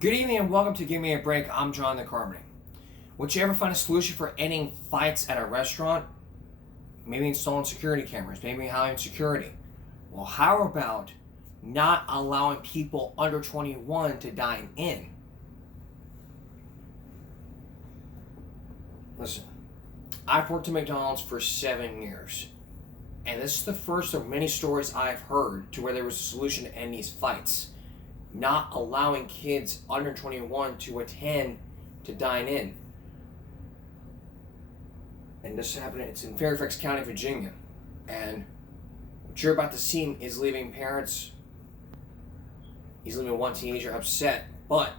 Good evening and welcome to Give Me a Break. I'm John the Carpeting. Would you ever find a solution for ending fights at a restaurant? Maybe installing security cameras, maybe having security. Well, how about not allowing people under 21 to dine in? Listen, I've worked at McDonald's for 7 years, and this is the first of many stories I've heard to where there was a solution to end these fights. Not allowing kids under 21 to attend to dine in. And this happened, it's in Fairfax County, Virginia. And what you're about to see is leaving parents, he's leaving one teenager upset, but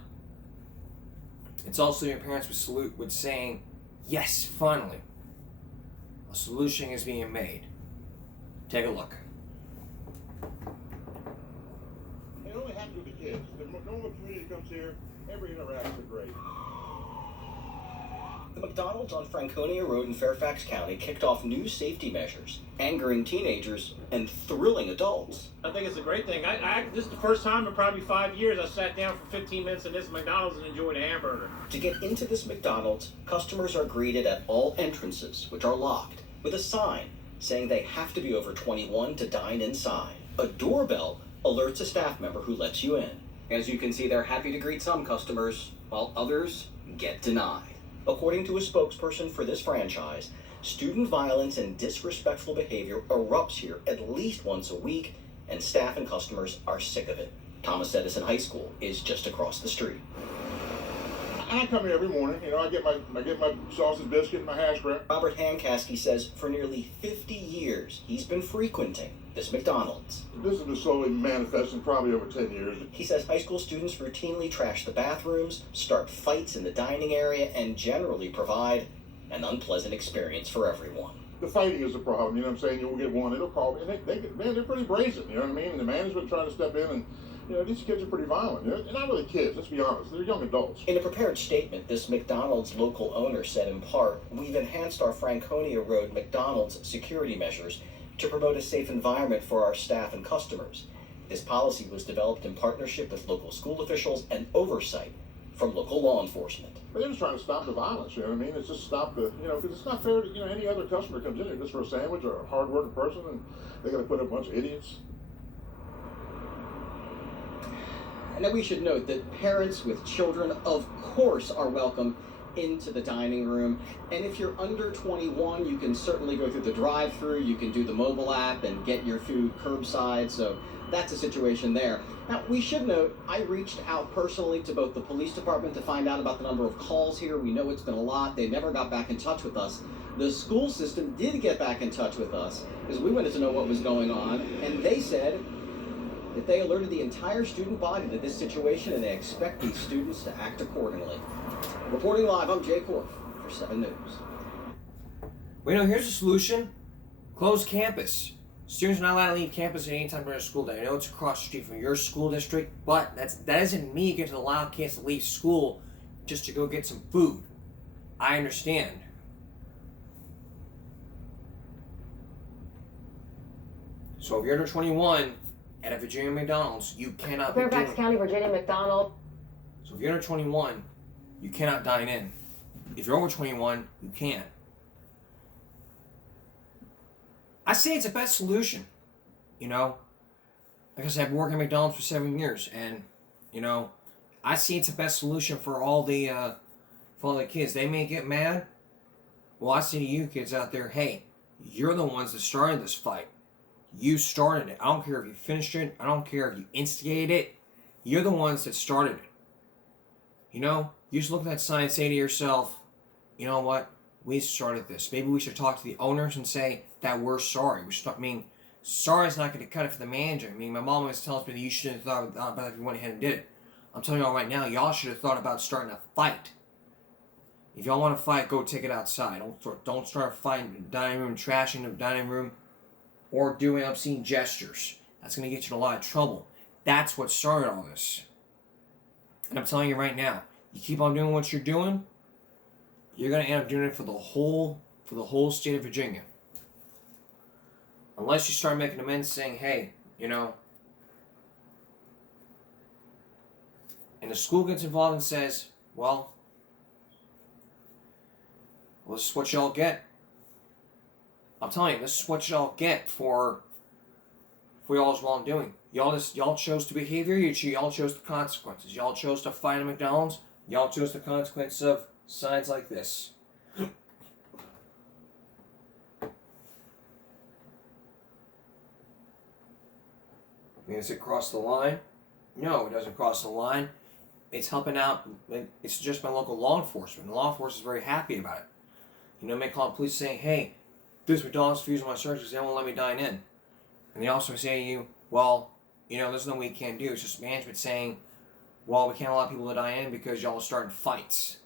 it's also leaving parents with saying, yes, finally, a solution is being made. Take a look. It only happens with the kids. The normal community comes here, every interaction is great. The McDonald's on Franconia Road in Fairfax County kicked off new safety measures, angering teenagers and thrilling adults. I think it's a great thing. This is the first time in probably 5 years I sat down for 15 minutes in this McDonald's and enjoyed a hamburger. To get into this McDonald's, customers are greeted at all entrances, which are locked, with a sign saying they have to be over 21 to dine inside. A doorbell alerts a staff member who lets you in. As you can see, they're happy to greet some customers, while others get denied. According to a spokesperson for this franchise, student violence and disrespectful behavior erupts here at least once a week, and staff and customers are sick of it. Thomas Edison High School is just across the street. I come here every morning. I get my sausage biscuit and my hash brown. Robert Hankaski says for nearly 50 years he's been frequenting this McDonald's. This has been slowly manifesting probably over 10 years. He says high school students routinely trash the bathrooms, start fights in the dining area, and generally provide an unpleasant experience for everyone. The fighting is the problem, you know what I'm saying? You'll get one, it'll call, and they're pretty brazen, you know what I mean? And the management trying to step in, and these kids are pretty violent. They're not really kids, let's be honest. They're young adults. In a prepared statement, this McDonald's local owner said in part, "We've enhanced our Franconia Road McDonald's security measures to promote a safe environment for our staff and customers. This policy was developed in partnership with local school officials and oversight from local law enforcement." But they're just trying to stop the violence, you know what I mean? It's just stop the, because it's not fair to, any other customer comes in here just for a sandwich or a hard-working person, and they got to put up a bunch of idiots. And then we should note that parents with children, of course, are welcome into the dining room. And if you're under 21, you can certainly go through the drive-thru. You can do the mobile app and get your food curbside. So that's a situation there. Now, we should note, I reached out personally to both the police department to find out about the number of calls here. We know it's been a lot. They never got back in touch with us. The school system did get back in touch with us because we wanted to know what was going on. And they said that they alerted the entire student body to this situation and they expect these students to act accordingly. Reporting live, I'm Jay Korf for 7 News. Well, here's the solution. Close campus. Students are not allowed to leave campus at any time during the school day. I know it's across the street from your school district, but that doesn't mean you get to allow kids to leave school just to go get some food. I understand. So if you're under 21 at a Virginia McDonald's, you cannot Fairfax County, Virginia, McDonald. So if you're under 21, you cannot dine in. If you're over 21, you can. I say it's the best solution. Like I said, I've been working at McDonald's for 7 years, and I see it's the best solution for all the kids. They may get mad. Well, I say to you kids out there, hey, you're the ones that started this fight. You started it. I don't care if you finished it. I don't care if you instigated it. You're the ones that started it. You just look at that sign and say to yourself, you know what? We started this. Maybe we should talk to the owners and say that we're sorry. Sorry is not going to cut it for the manager. My mom always tells me that you should have thought about it if you went ahead and did it. I'm telling y'all right now, y'all should have thought about starting a fight. If y'all want to fight, go take it outside. Don't start fighting in the dining room, trashing the dining room, or doing obscene gestures. That's going to get you in a lot of trouble. That's what started all this. And I'm telling you right now, you keep on doing what you're doing, you're going to end up doing it for the whole state of Virginia. Unless you start making amends saying, hey, and the school gets involved and says, well, this is what y'all get. I'm telling you, this is what y'all get for y'all's wrongdoing. Y'all chose the behavior. Y'all chose the consequences. Y'all chose to fight at McDonald's. Y'all chose the consequences of signs like this. Does it cross the line? No, it doesn't cross the line. It's helping out. It's just my local law enforcement. The law enforcement is very happy about it. You know, they may call the police saying, hey, this McDonald's refusing my search because they won't let me dine in. And they also say to you, well, you know, there's nothing we can't do. It's just management saying, well, we can't allow people to dine in because y'all are starting fights.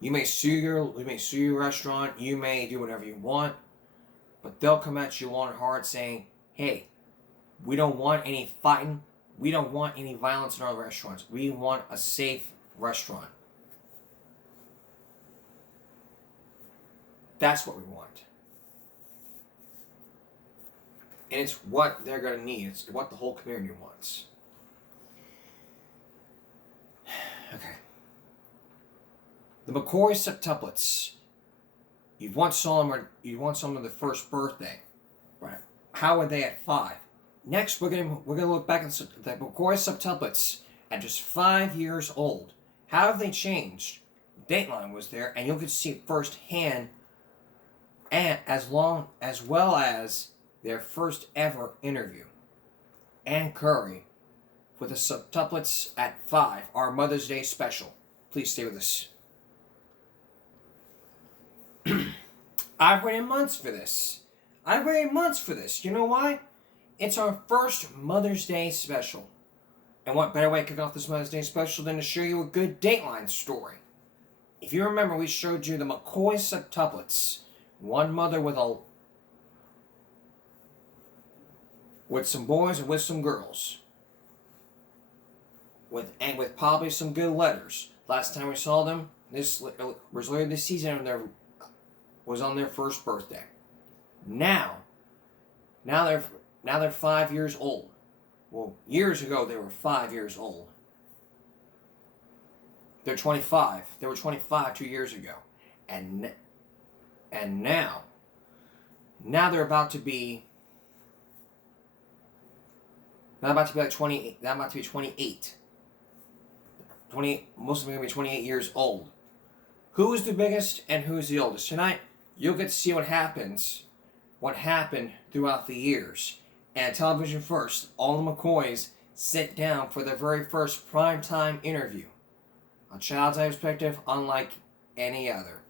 You may sue your restaurant. You may do whatever you want. But they'll come at you long and hard saying, hey, we don't want any fighting. We don't want any violence in our restaurants. We want a safe restaurant. That's what we want. And it's what they're going to need. It's what the whole community wants. Okay. The McCoy Septuplets. You once saw them on their first birthday. Right? How were they at 5? Next, we're gonna look back at the McCoy Septuplets at just 5 years old. How have they changed? Dateline was there, and you could see firsthand, and as well as their first ever interview. Ann Curry with the Septuplets at 5, our Mother's Day special. Please stay with us. I've waited months for this. You know why? It's our first Mother's Day special. And what better way to kick off this Mother's Day special than to show you a good Dateline story? If you remember, we showed you the McCoy Septuplets. One mother with some boys and with some girls. With probably some good letters. Last time we saw them, this was later this season, and was on their first birthday. Now they're 5 years old. Well, years ago they were 5 years old. They're 25. They were 25 2 years ago, and now they're about to be. Not about to be like 28. Not about to be 28. 28. Most of them are going to be 28 years old. Who is the biggest and who's the oldest? Tonight, you'll get to see what happened throughout the years. And television first, all the McCoys sit down for their very first primetime interview. A child's eye perspective unlike any other.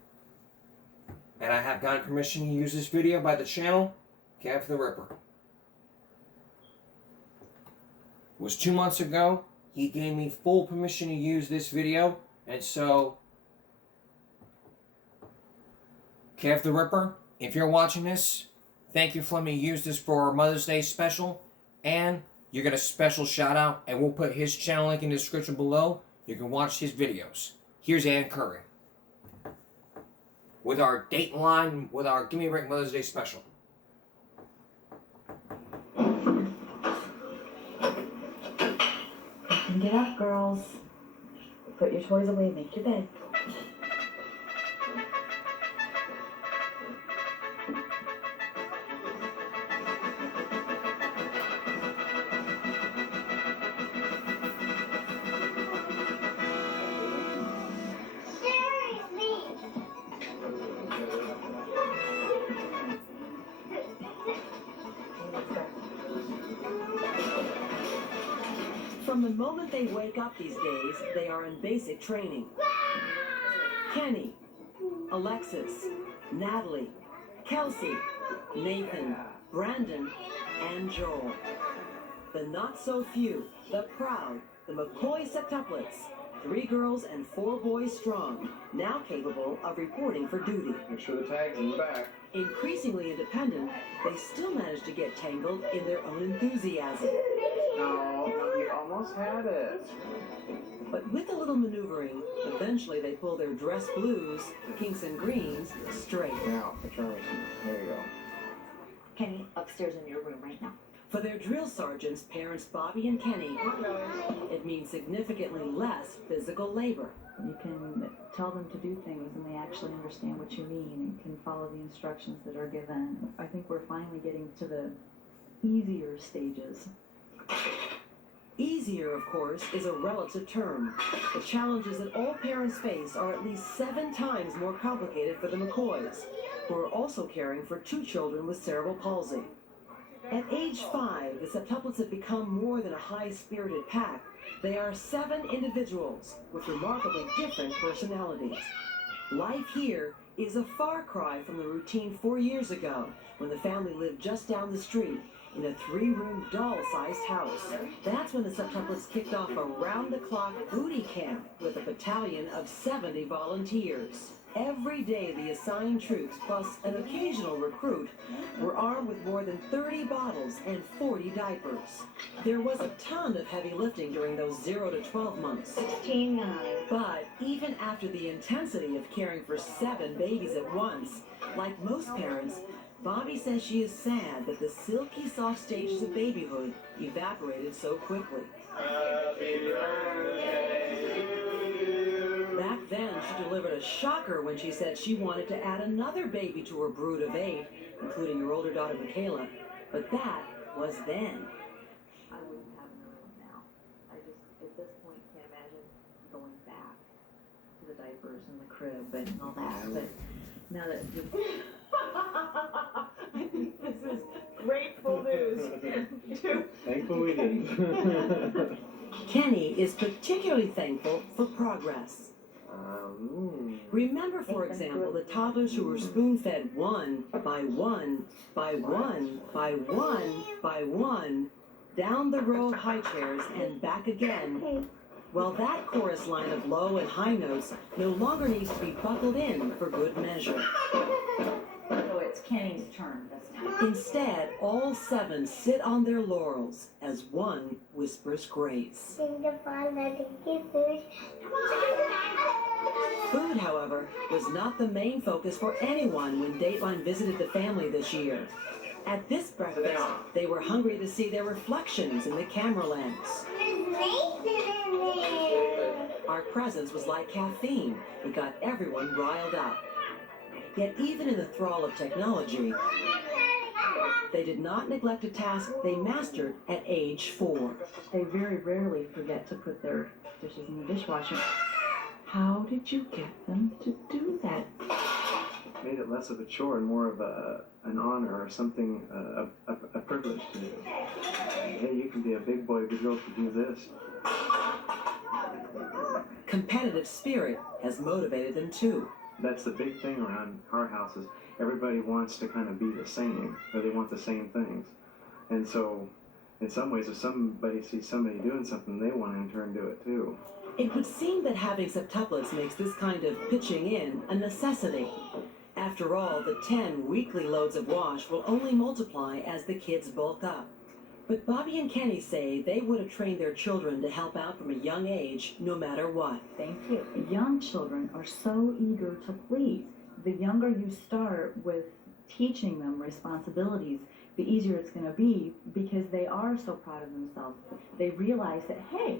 And I have gotten permission to use this video by the channel, Kev the Ripper. It was 2 months ago. He gave me full permission to use this video. And so, Kev the Ripper, if you're watching this, thank you for letting me use this for our Mother's Day special. And you get a special shout out. And we'll put his channel link in the description below. You can watch his videos. Here's Ann Curry. With our Dateline, with our Give Me a Break Mother's Day special. Get up, girls. Put your toys away, make your bed. From the moment they wake up these days, they are in basic training. Kenny, Alexis, Natalie, Kelsey, Nathan, Brandon, and Joel. The not-so-few, the proud, the McCoy Septuplets. 3 girls and 4 boys strong, now capable of reporting for duty. Make sure the tag's in the back. Increasingly independent, they still manage to get tangled in their own enthusiasm. No, you almost had it. But with a little maneuvering, eventually they pull their dress blues, pinks and greens, straight. Now, the Charlie. There you go. Kenny, upstairs in your room right now. For their drill sergeants, parents Bobby and Kenny, it means significantly less physical labor. You can tell them to do things and they actually understand what you mean and can follow the instructions that are given. I think we're finally getting to the easier stages. Easier, of course, is a relative term. The challenges that all parents face are at least 7 times more complicated for the McCoys, who are also caring for 2 children with cerebral palsy. At age 5, the Septuplets have become more than a high-spirited pack. They are 7 individuals with remarkably different personalities. Life here is a far cry from the routine 4 years ago, when the family lived just down the street in a 3-room, doll-sized house. That's when the Septuplets kicked off a round-the-clock booty camp with a battalion of 70 volunteers. Every day, the assigned troops, plus an occasional recruit, were armed with more than 30 bottles and 40 diapers. There was a ton of heavy lifting during those 0 to 12 months. 16-9. But even after the intensity of caring for 7 babies at once, like most parents, Bobby says she is sad that the silky soft stages of babyhood evaporated so quickly. Back then, she delivered a shocker when she said she wanted to add another baby to her brood of 8, including her older daughter Michaela. But that was then. I wouldn't have another one now. I just, at this point, can't imagine going back to the diapers and the crib and all that. But now that I think this is grateful news. Thankful we didn't. Kenny is particularly thankful for progress. Remember, for example, the toddlers who were spoon-fed one by one, by one, by one, by one, down the row of high chairs and back again. Well, that chorus line of low and high notes no longer needs to be buckled in for good measure. So it's Kenny's turn this time. Instead, all 7 sit on their laurels as one whispers grace. Food, however, was not the main focus for anyone when Dateline visited the family this year. At this breakfast, they were hungry to see their reflections in the camera lens. Our presence was like caffeine. It got everyone riled up. Yet even in the thrall of technology, they did not neglect a task they mastered at age 4. They very rarely forget to put their dishes in the dishwasher. How did you get them to do that? Made it less of a chore and more of an honor or something, a privilege to do. Hey, you can be a big boy, big girl to do this. Competitive spirit has motivated them too. That's the big thing around our houses. Everybody wants to kind of be the same, or they want the same things. And so, in some ways, if somebody sees somebody doing something, they want to in turn do it too. It would seem that having septuplets makes this kind of pitching in a necessity. After all, the 10 weekly loads of wash will only multiply as the kids bulk up. But Bobby and Kenny say they would have trained their children to help out from a young age, no matter what. Thank you. Young children are so eager to please. The younger you start with teaching them responsibilities, the easier it's going to be because they are so proud of themselves. They realize that, hey,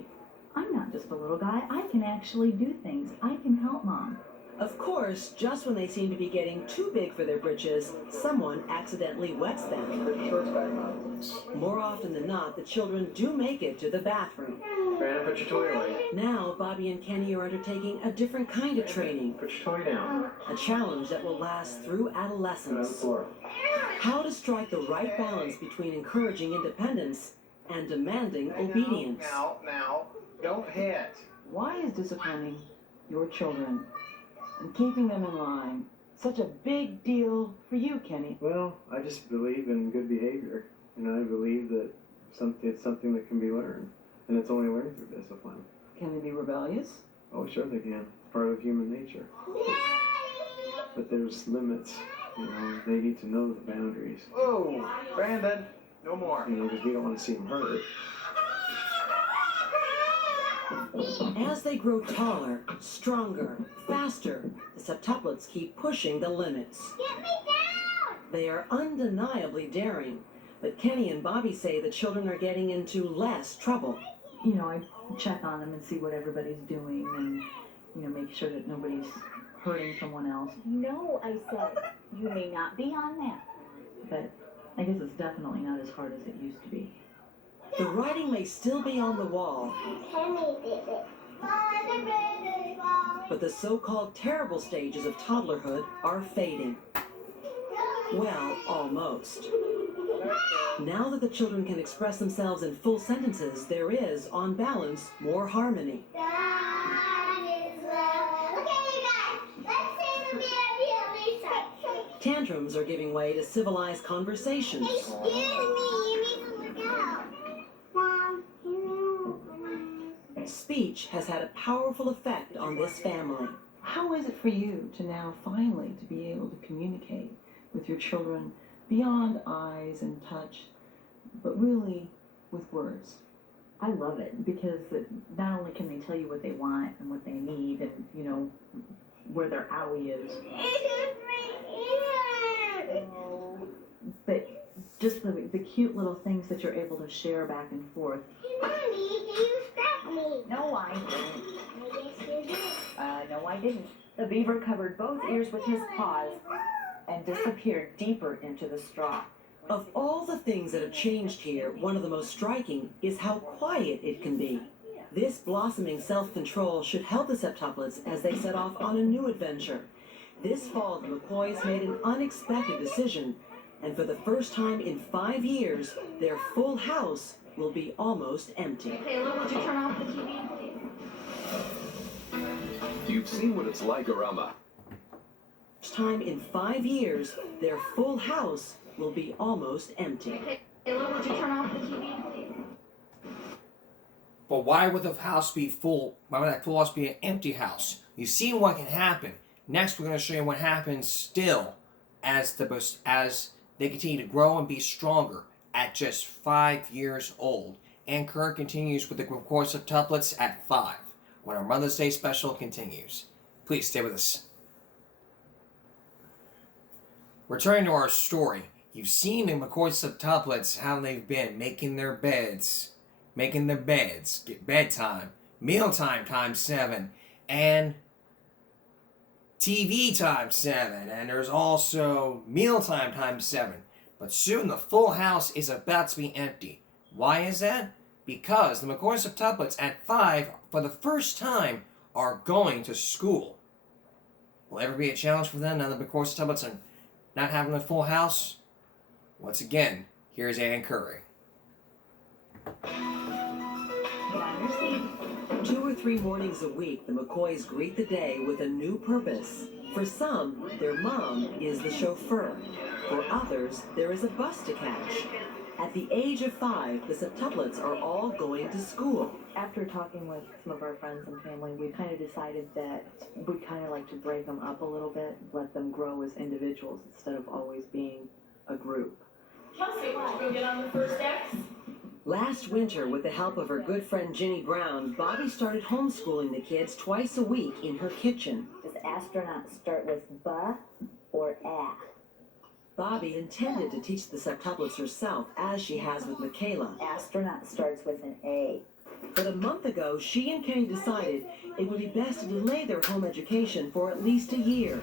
I'm not just a little guy. I can actually do things. I can help Mom. Of course, just when they seem to be getting too big for their britches, someone accidentally wets them. Put your shorts back on. More often than not, the children do make it to the bathroom. Brandon, put your toy away. Now, Bobby and Kenny are undertaking a different kind of training, Put your toy down. a challenge that will last through Put it on the adolescence. floor. How to strike the right balance between encouraging independence and demanding obedience. Now, don't hit. Why is disciplining your children and keeping them in line such a big deal for you, Kenny? Well, I just believe in good behavior, and I believe that it's something that can be learned, and it's only learned through discipline. Can they be rebellious? Oh, sure they can. It's part of human nature. But there's limits. You know, they need to know the boundaries. Oh, Brandon, no more. You know, because we don't want to see them hurt. As they grow taller, stronger, faster, the septuplets keep pushing the limits. Get me down! They are undeniably daring, But Kenny and Bobby say the children are getting into less trouble. You know, I check on them and see what everybody's doing and, you know, make sure that nobody's hurting someone else. No, I said, you may not be on that. But I guess it's definitely not as hard as it used to be. The writing may still be on the wall, but the so-called terrible stages of toddlerhood are fading. Well, almost. Now that the children can express themselves in full sentences, there is, on balance, more harmony. Tantrums are giving way to civilized conversations. Excuse me, you need to look out. Mom, Speech has had a powerful effect on this family. How is it for you to now finally to be able to communicate with your children beyond eyes and touch, but really with words? I love it because not only can they tell you what they want and what they need and, you know, where their owie is, but just the cute little things that you're able to share back and forth. Mommy, you smacked me. No, I didn't. Yes, you did. No, I didn't. The beaver covered both ears with his paws and disappeared deeper into the straw. Of all the things that have changed here, one of the most striking is how quiet it can be. This blossoming self-control should help the Septuplets as they set off on a new adventure. This fall, the McCoys made an unexpected decision, and for the first time in 5 years, their full house will be almost empty. Kayla, would you turn off the TV, please? You've seen what it's like around the... First time in 5 years, their full house will be almost empty. Kayla, would you turn off the TV, please? But why would the house be full? Why would that full house be an empty house? You've seen what can happen. Next, we're going to show you what happens still as they continue to grow and be stronger at just 5 years old. And Kurt continues with the course of Septuplets at 5, when our Mother's Day special continues. Please stay with us. Returning to our story, you've seen the McCoy Septuplets, how they've been making their beds, get bedtime, mealtime times 7, and TV times 7, and there's also mealtime times 7. But soon the full house is about to be empty. Why is that? Because the McCoy Septuplets at 5, for the first time, are going to school. Will ever be a challenge for them now that the McCoy Septuplets are not having a full house? Once again, here's Ann Curry. Get on your seat. 2 or 3 mornings a week, the McCoys greet the day with a new purpose. For some, their mom is the chauffeur. For others, there is a bus to catch. At the age of 5, the Septuplets are all going to school. After talking with some of our friends and family, we kind of decided that we'd kind of like to break them up a little bit, let them grow as individuals instead of always being a group. Kelsey, want to go get on the first X? Last winter, with the help of her good friend Ginny Brown, Bobby started homeschooling the kids twice a week in her kitchen. Does astronaut start with ba or ah? Bobby intended to teach the Septuplets herself, as she has with Michaela. Astronaut starts with an A. But a month ago, she and Kenny decided it would be best to delay their home education for at least a year.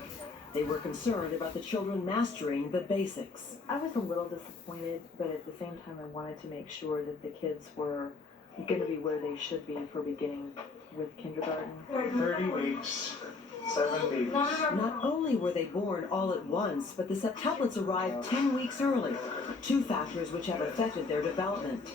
They were concerned about the children mastering the basics. I was a little disappointed, but at the same time I wanted to make sure that the kids were going to be where they should be for beginning with kindergarten. 30 weeks, 7 babies. Not only were they born all at once, but the Septuplets arrived 10 weeks early, 2 factors which have affected their development.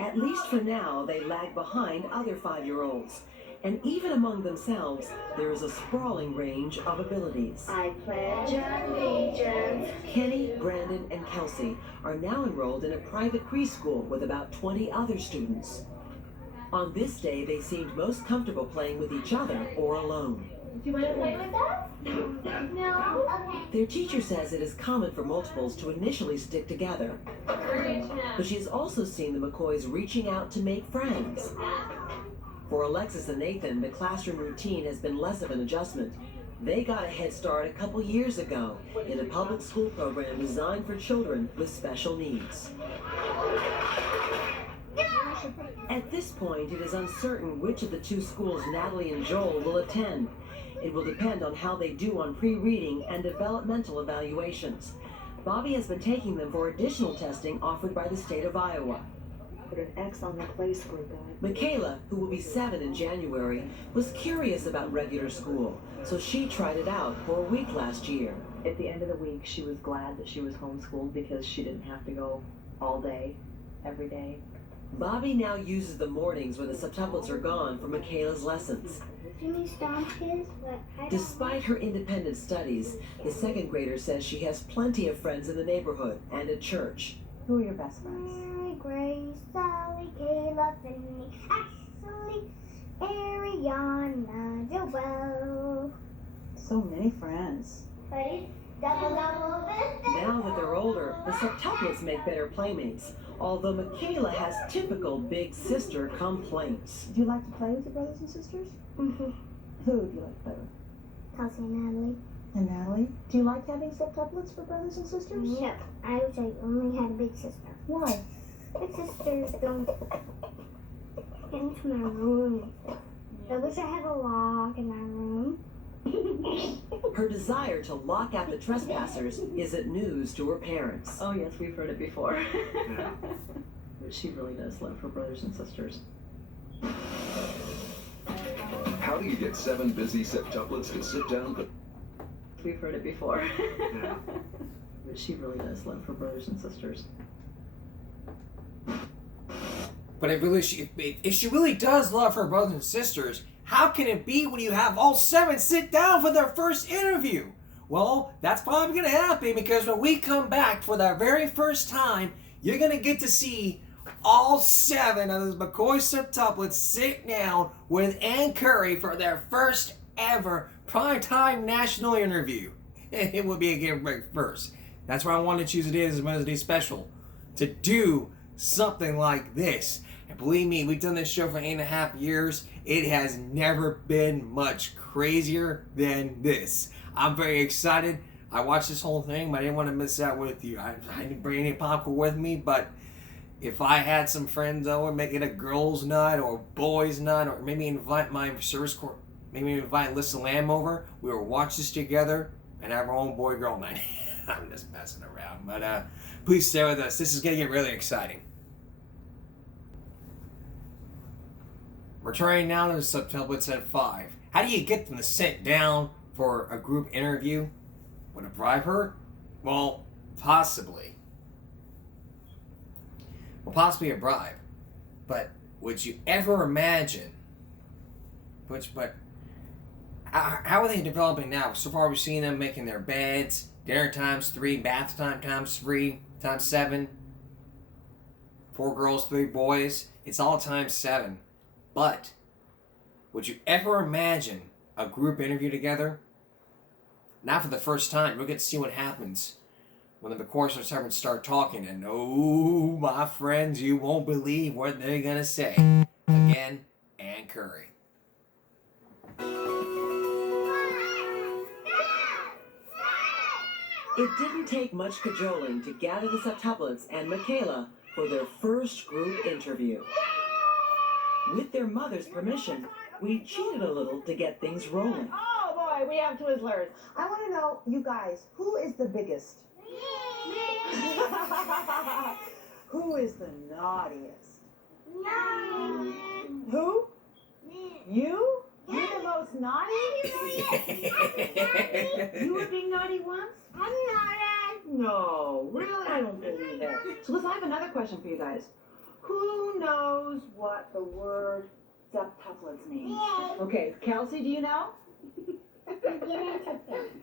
At least for now, they lag behind other 5-year-olds. And even among themselves, there is a sprawling range of abilities. I pledge allegiance. Kenny, Brandon, and Kelsey are now enrolled in a private preschool with about 20 other students. On this day, they seemed most comfortable playing with each other or alone. Do you want to play with us? No? Okay. Their teacher says it is common for multiples to initially stick together. But she has also seen the McCoys reaching out to make friends. For Alexis and Nathan, the classroom routine has been less of an adjustment. They got a head start a couple years ago in a public school program designed for children with special needs. At this point, it is uncertain which of the two schools Natalie and Joel will attend. It will depend on how they do on pre-reading and developmental evaluations. Bobby has been taking them for additional testing offered by the state of Iowa. Put an X on the play score guide. Michaela, who will be 7 in January, was curious about regular school, so she tried it out for a week last year. At the end of the week, she was glad that she was homeschooled because she didn't have to go all day, every day. Bobby now uses the mornings when the septuplets are gone for Michaela's lessons. Despite her independent studies, the second grader says she has plenty of friends in the neighborhood and at church. Who are your best friends? Mary, Grace, Sally, Kayla, Finley, Ashley, Ariana, Joelle. So many friends. Ready? Double, double, Now that they're older, the septuplets make better playmates, although Michaela has typical big sister complaints. Do you like to play with your brothers and sisters? Mm-hmm. Who do you like to play with? Kelsey and Natalie. And Natalie? Do you like having septuplets for brothers and sisters? No, I wish I only had a big sister. Why? Big sisters don't get into my room. I wish I had a lock in my room. Her desire to lock out the trespassers isn't news to her parents. Oh yes, we've heard it before. Yeah. But she really does love her brothers and sisters. How do you get 7 busy septuplets to sit down? We've heard it before. Yeah. But she really does love her brothers and sisters. But if she really does love her brothers and sisters, how can it be when you have all 7 sit down for their first interview? Well, that's probably going to happen because when we come back for the very first time, you're going to get to see all 7 of those McCoy septuplets sit down with Ann Curry for their first ever primetime national interview. It would be a great first. That's why I wanted to choose it as a Mother's Day special, to do something like this. And believe me, we've done this show for 8.5 years. It has never been much crazier than this. I'm very excited. I watched this whole thing, but I didn't want to miss out with you. I didn't bring any popcorn with me, but if I had some friends over, make it a girls' night or boys' night, or maybe invite my service corps, maybe invite Lissa Lamb over, we will watch this together and have our own boy-girl night. I'm just messing around, but please stay with us. This is going to get really exciting. We're trying now to the septuplets at 5. How do you get them to sit down for a group interview? Would it bribe her? Well, possibly. Well, possibly a bribe. But would you ever imagine? How are they developing now? So far, we've seen them making their beds, dinner times 3, bath time times 3, times 7. 4 girls, 3 boys. It's all times 7. But would you ever imagine a group interview together? Not for the first time. We'll get to see what happens when the McCoy servants start talking. And oh, my friends, you won't believe what they're going to say. Again, Ann Curry. It didn't take much cajoling to gather the septuplets and Michaela for their first group interview. With their mother's permission, we cheated a little to get things rolling. Oh boy, we have Twizzlers. I want to know, you guys, who is the biggest? Who is the naughtiest? No. Who? You? You're the most naughty? You were being naughty once? I'm not. No, really? I don't believe it. So listen, I have another question for you guys. Who knows what the word septuplets means? Yay. Okay, Kelsey, do you know?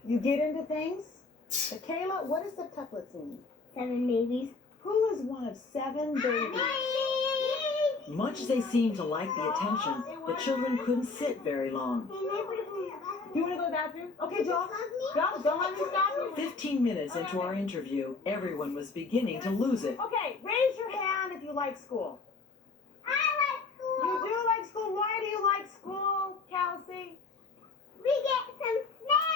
You get into things? Michaela, what does septuplets mean? 7 babies. Who is one of 7 babies? Much as they seemed to like the attention, the children couldn't sit very long. You want to go to the bathroom? Okay, Joel. Don't let me stop you. 15 minutes into our interview, everyone was beginning to lose it. Okay, raise your hand if you like school. I like school. You do like school? Why do you like school, Kelsey? We get some snacks.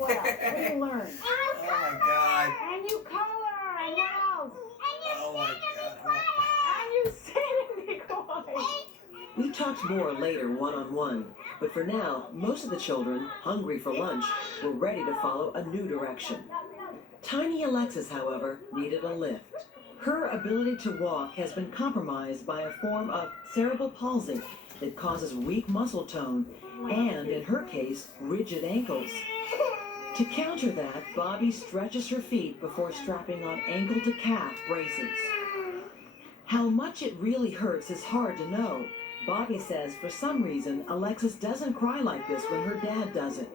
What else? What do you learn? Oh my God. And you color. And what else? Oh my God. And you sit and be quiet. We talked more later one-on-one, but for now, most of the children, hungry for lunch, were ready to follow a new direction. Tiny Alexis, however, needed a lift. Her ability to walk has been compromised by a form of cerebral palsy that causes weak muscle tone and, in her case, rigid ankles. To counter that, Bobby stretches her feet before strapping on ankle-to-calf braces. How much it really hurts is hard to know. Bobby says for some reason Alexis doesn't cry like this when her dad does it.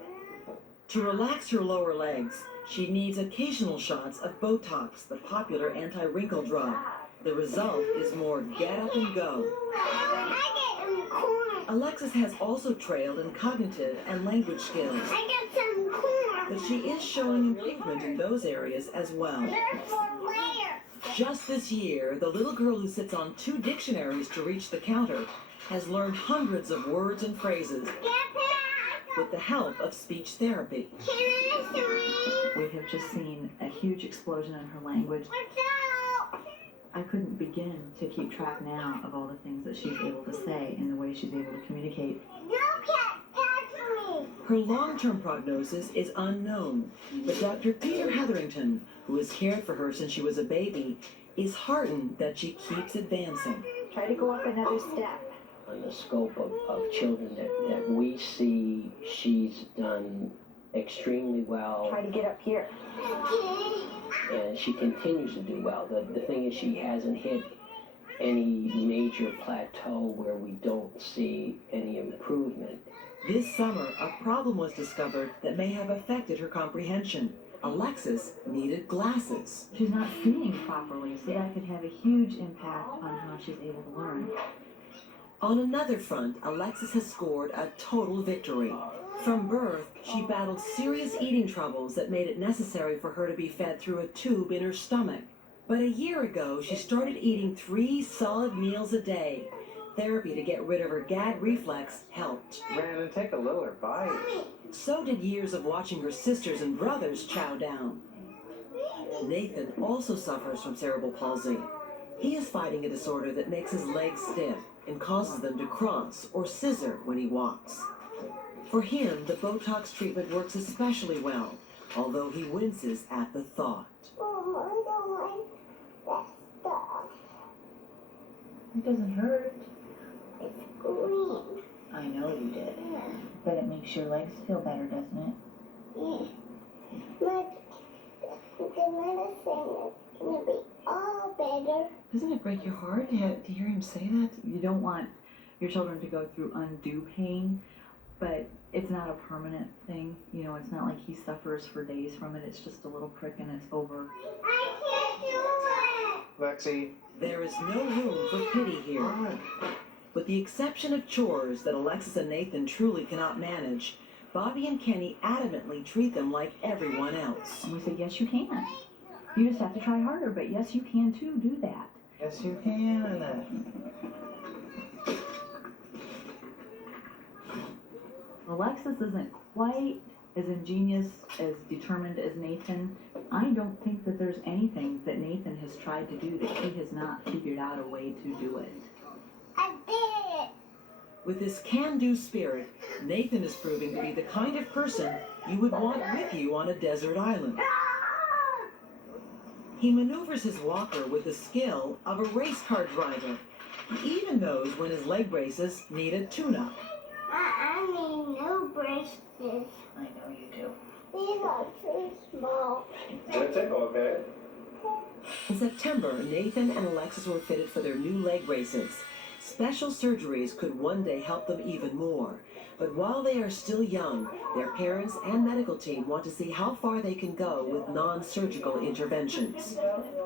To relax her lower legs, she needs occasional shots of Botox, the popular anti-wrinkle drug. The result is more get up and go. Alexis has also trailed in cognitive and language skills, but she is showing improvement in those areas as well. Just this year, the little girl who sits on 2 dictionaries to reach the counter has learned hundreds of words and phrases with the help of speech therapy. We have just seen a huge explosion in her language. I couldn't begin to keep track now of all the things that she's able to say and the way she's able to communicate. Her long-term prognosis is unknown, but Dr. Peter Hetherington, who has cared for her since she was a baby, is heartened that she keeps advancing. Try to go up another step. On the scope of children that we see, she's done extremely well. Try to get up here. And she continues to do well. The thing is, she hasn't hit any major plateau where we don't see any improvement. This summer, a problem was discovered that may have affected her comprehension. Alexis needed glasses. She's not seeing properly, so that could have a huge impact on how she's able to learn. On another front, Alexis has scored a total victory. From birth, she battled serious eating troubles that made it necessary for her to be fed through a tube in her stomach. But a year ago, she started eating 3 solid meals a day. Therapy to get rid of her gag reflex helped. Brandon, take a littler bite. So did years of watching her sisters and brothers chow down. Nathan also suffers from cerebral palsy. He is fighting a disorder that makes his legs stiff and causes them to cross or scissor when he walks. For him, the Botox treatment works especially well, although he winces at the thought. It doesn't hurt. It's green. I know you did. But it makes your legs feel better, doesn't it? Yeah. But the medicine is going to be all better. Doesn't it break your heart to hear him say that? You don't want your children to go through undue pain, but it's not a permanent thing. You know, it's not like he suffers for days from it. It's just a little prick and it's over. I can't do it! Lexi. There is no room for pity here. With the exception of chores that Alexis and Nathan truly cannot manage, Bobby and Kenny adamantly treat them like everyone else. And we said, yes, you can. You just have to try harder, but yes, you can too. Do that. Yes, you can. Alexis isn't quite as ingenious, as determined as Nathan. I don't think that there's anything that Nathan has tried to do that he has not figured out a way to do it. I did it! With this can-do spirit, Nathan is proving to be the kind of person you would want with you on a desert island. He maneuvers his walker with the skill of a race car driver. He even knows when his leg braces need a tune-up. I need no braces. I know you do. These are too small. Gonna take a look at it. In September, Nathan and Alexis were fitted for their new leg braces. Special surgeries could one day help them even more. But while they are still young, their parents and medical team want to see how far they can go with non-surgical interventions.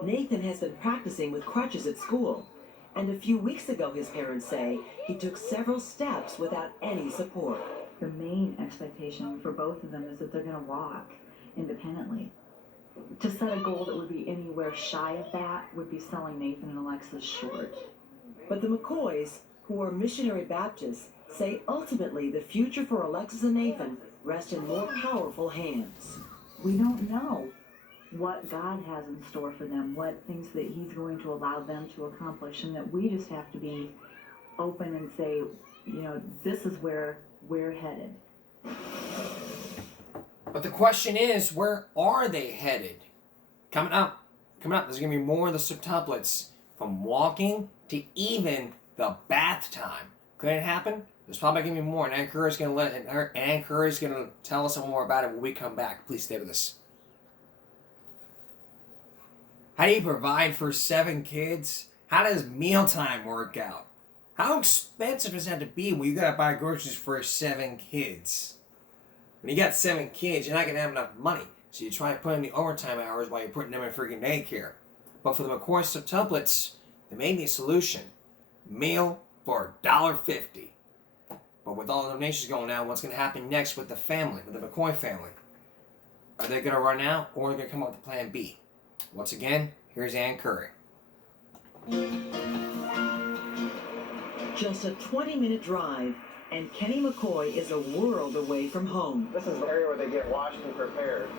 Nathan has been practicing with crutches at school. And a few weeks ago, his parents say, he took several steps without any support. The main expectation for both of them is that they're going to walk independently. To set a goal that would be anywhere shy of that would be selling Nathan and Alexis short. But the McCoys, who are missionary Baptists, say ultimately the future for Alexis and Nathan rest in more powerful hands. We don't know what God has in store for them, what things that He's going to allow them to accomplish, and that we just have to be open and say, you know, this is where we're headed. But the question is, where are they headed? Coming up, there's going to be more of the septuplets, from walking to even the bath time. Could it happen? There's probably going to be more, and Ann Curry's going to tell us some more about it when we come back. Please stay with us. How do you provide for 7 kids? How does mealtime work out? How expensive does it have to be when you got to buy groceries for 7 kids? When you got 7 kids, you're not going to have enough money. So you try to put in the overtime hours while you're putting them in freaking daycare. But for the McCoy septuplets, they made me a solution. Meal for $1.50. But with all the donations going out, what's going to happen next with the family, with the McCoy family? Are they going to run out, or are they going to come up with plan B? Once again, here's Ann Curry. Just a 20-minute drive, and Kenny McCoy is a world away from home. This is the area where they get washed and prepared.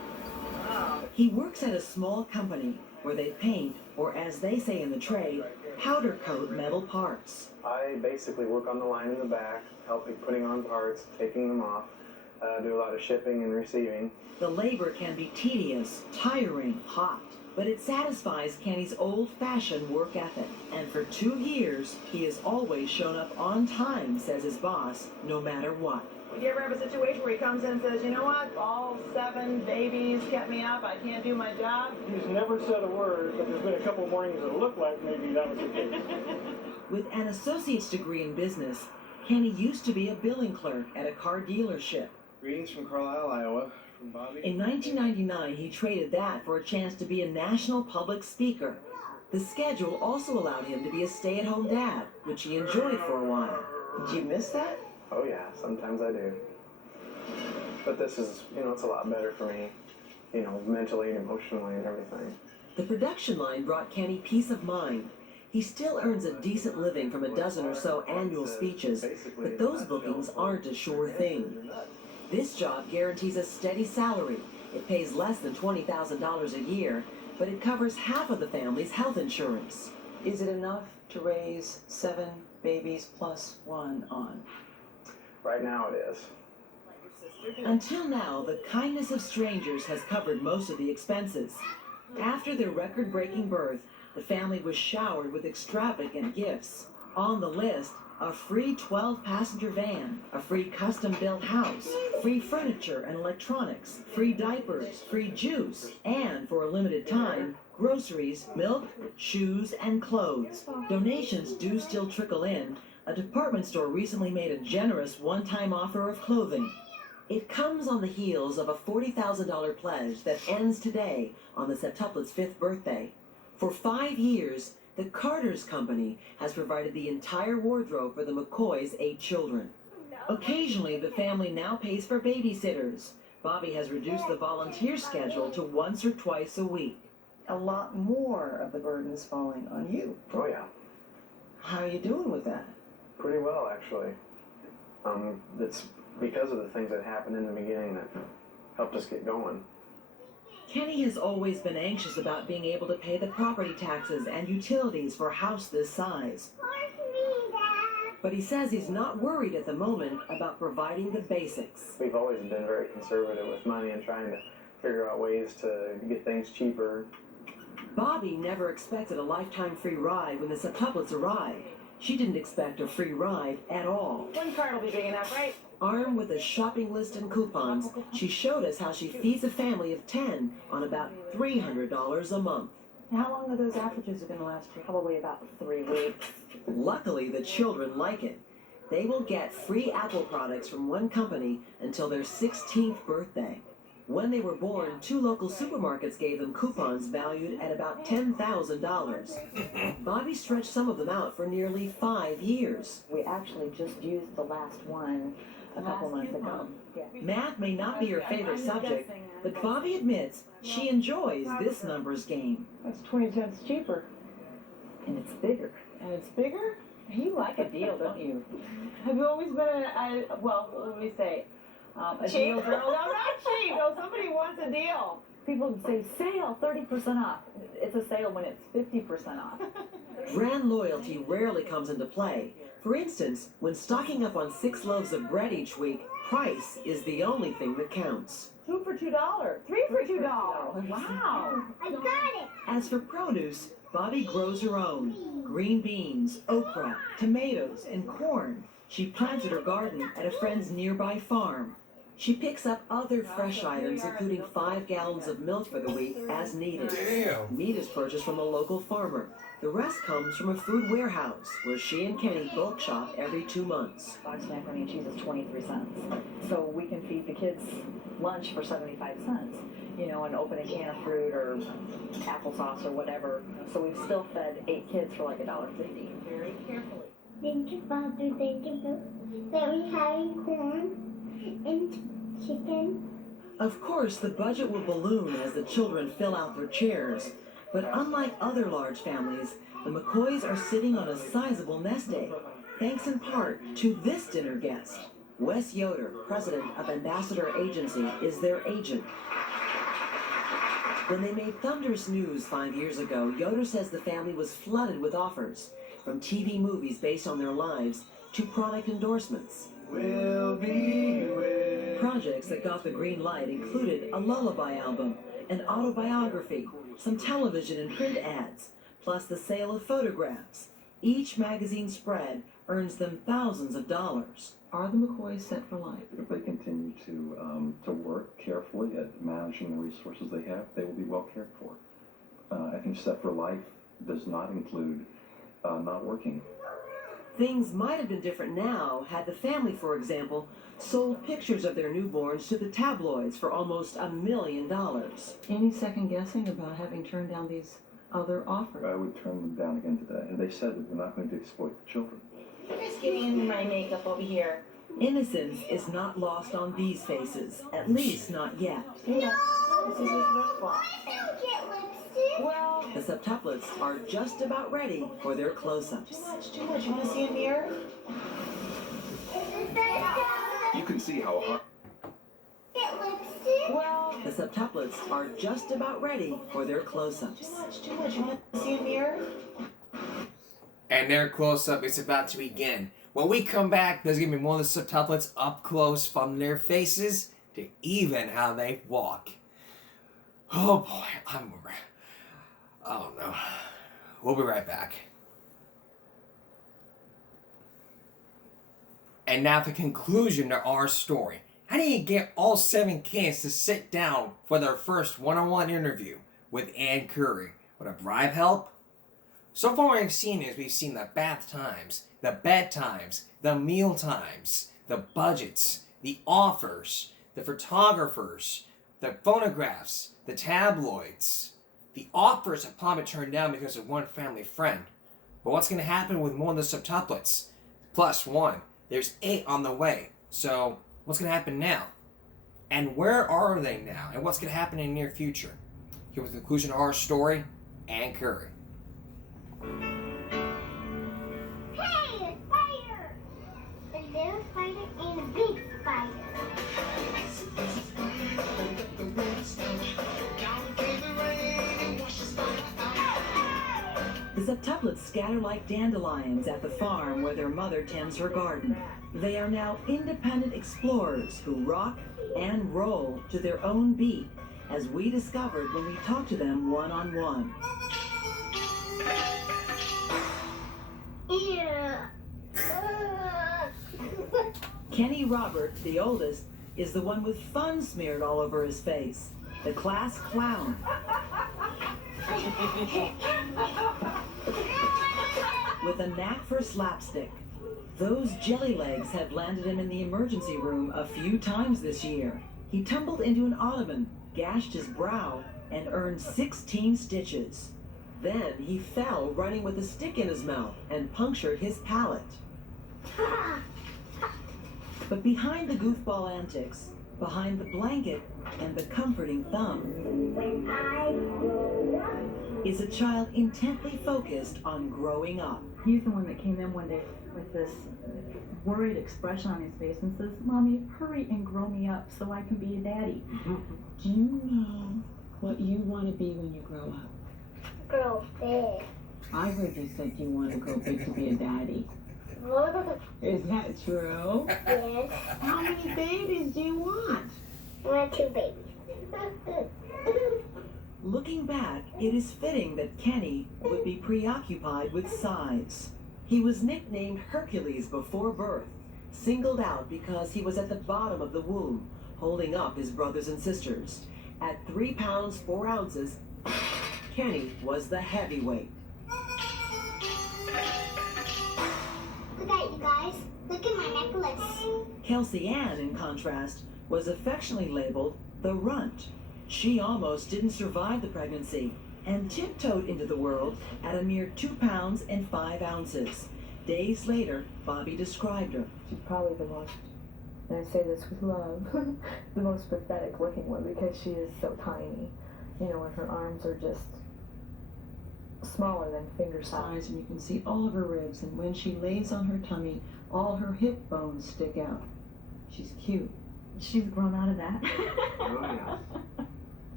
He works at a small company where they paint, or as they say in the trade, powder coat metal parts. I basically work on the line in the back, helping putting on parts, taking them off, do a lot of shipping and receiving. The labor can be tedious, tiring, hot, but it satisfies Kenny's old-fashioned work ethic. And for 2 years, he has always shown up on time, says his boss, no matter what. Would you ever have a situation where he comes in and says, you know what, all 7 babies kept me up, I can't do my job? He's never said a word, but there's been a couple mornings that look like maybe that was the case. With an associate's degree in business, Kenny used to be a billing clerk at a car dealership. Greetings from Carlisle, Iowa, from Bobby. In 1999, he traded that for a chance to be a national public speaker. The schedule also allowed him to be a stay-at-home dad, which he enjoyed for a while. Did you miss that? Oh yeah, sometimes I do. But this is, it's a lot better for me, mentally and emotionally and everything. The production line brought Kenny peace of mind. He still earns a decent living from a dozen or so annual speeches, but those bookings aren't a sure thing. This job guarantees a steady salary. It pays less than $20,000 a year, but it covers half of the family's health insurance. Is it enough to raise 7 babies plus 1 on? Right now it is. Until now, the kindness of strangers has covered most of the expenses. After their record-breaking birth, the family was showered with extravagant gifts. On the list, a free 12-passenger van, a free custom-built house, free furniture and electronics, free diapers, free juice, and, for a limited time, groceries, milk, shoes, and clothes. Donations do still trickle in. A department store recently made a generous one-time offer of clothing. It comes on the heels of a $40,000 pledge that ends today on the septuplets' 5th birthday. For 5 years, the Carter's Company has provided the entire wardrobe for the McCoys' 8 children. Occasionally, the family now pays for babysitters. Bobby has reduced the volunteer schedule to once or twice a week. A lot more of the burden is falling on you. Oh yeah. How are you doing with that? Pretty well, actually. It's because of the things that happened in the beginning that helped us get going. Kenny has always been anxious about being able to pay the property taxes and utilities for a house this size. But he says he's not worried at the moment about providing the basics. We've always been very conservative with money and trying to figure out ways to get things cheaper. Bobby never expected a lifetime free ride when the septuplets arrived. She didn't expect a free ride at all. 1 card will be big enough, right? Armed with a shopping list and coupons, she showed us how she feeds a family of 10 on about $300 a month. How long are those averages going to last for? Probably about 3 weeks. Luckily, the children like it. They will get free Apple products from one company until their 16th birthday. When they were born, 2 local supermarkets gave them coupons valued at about $10,000. Bobby stretched some of them out for nearly 5 years. We actually just used the last one a couple months ago. Yeah. Math may not be her favorite subject, but Bobby admits she enjoys this numbers game. That's 20 cents cheaper. And it's bigger. And it's bigger? You like a deal, don't you? Have you always been well, what would we say? A Cheap? deal. No, not cheap. No, somebody wants a deal. People say sale, 30% off. It's a sale when it's 50% off. Brand loyalty rarely comes into play. For instance, when stocking up on 6 loaves of bread each week, price is the only thing that counts. 2 for $2. 3 for $2. Wow. I got it. As for produce, Bobby grows her own. Green beans, okra, tomatoes, and corn. She planted her garden at a friend's nearby farm. She picks up other fresh items, including 5 gallons of milk for the week as needed. Damn. Meat is purchased from a local farmer. The rest comes from a food warehouse, where she and Kenny bulk shop every 2 months. Box macaroni and cheese is 23 cents. So we can feed the kids lunch for 75 cents, you know, and open a can of fruit or applesauce or whatever. So we've still fed 8 kids for like $1.50. Very carefully. Thank you, Father. Thank you that we having corn and chicken. Of course, the budget will balloon as the children fill out their chairs. But unlike other large families, the McCoys are sitting on a sizable nest egg, thanks in part to this dinner guest. Wes Yoder, president of Ambassador Agency, is their agent. When they made thunderous news 5 years ago, Yoder says the family was flooded with offers, from TV movies based on their lives to product endorsements. We'll be with. Projects that got the green light included a lullaby album, an autobiography, some television and print ads, plus the sale of photographs. Each magazine spread earns them thousands of dollars. Are the McCoys set for life? If they continue to work carefully at managing the resources they have, they will be well cared for. I think set for life does not include not working. Things might have been different now had the family, for example, sold pictures of their newborns to the tabloids for almost $1 million. Any second guessing about having turned down these other offers? I would turn them down again today. And they said that we're not going to exploit the children. Just getting my makeup over here. Innocence is not lost on these faces, at least not yet. No! I don't get lipstick. Well, The Septuplets are just about ready for their close-ups. too much. You want to see a mirror? You can see how hard. Get lipstick. Well, The Septuplets are just about ready for their close-ups. too much. You want to see a mirror? And their close-up is about to begin. When we come back, there's going to be more of the septuplets up close, from their faces to even how they walk. Oh boy, I don't know. We'll be right back. And now the conclusion to our story. How do you get all 7 kids to sit down for their first one-on-one interview with Ann Curry? Would a bribe help? So far what we've seen is we've seen the bath times, the bed times, the meal times, the budgets, the offers, the photographers, the phonographs, the tabloids. The offers have probably turned down because of one family friend. But what's going to happen with more of the septuplets? +1. There's 8 on the way. So what's going to happen now? And where are they now? And what's going to happen in the near future? Here with the conclusion of our story, Ann Curry. Hey, a spider! A little spider and a big spider. The septuplets scatter like dandelions at the farm where their mother tends her garden. They are now independent explorers who rock and roll to their own beat, as we discovered when we talked to them one-on-one. Yeah. Kenny Robert, the oldest, is the one with fun smeared all over his face, the class clown. With a knack for slapstick. Those jelly legs have landed him in the emergency room a few times this year. He tumbled into an ottoman, gashed his brow, and earned 16 stitches. Then he fell running with a stick in his mouth and punctured his palate. But behind the goofball antics, behind the blanket and the comforting thumb, is a child intently focused on growing up. He's the one that came in one day with this worried expression on his face and says, "Mommy, hurry and grow me up so I can be a daddy." Do you know what you want to be when you grow up? Grow big. I heard you said you want to grow big to be a daddy. Is that true? Yes. How many babies do you want? I want 2 babies. Looking back, it is fitting that Kenny would be preoccupied with size. He was nicknamed Hercules before birth, singled out because he was at the bottom of the womb, holding up his brothers and sisters. At 3 pounds 4 ounces, Kenny was the heavyweight. Look at you guys. Look at my necklace. Kelsey Ann, in contrast, was affectionately labeled the runt. She almost didn't survive the pregnancy and tiptoed into the world at a mere 2 pounds and 5 ounces. Days later, Bobby described her. She's probably the most, and I say this with love, the most pathetic looking one because she is so tiny. You know, and her arms are just smaller than finger size. And you can see all of her ribs, and when she lays on her tummy, all her hip bones stick out. She's cute. She's grown out of that. Oh, yeah.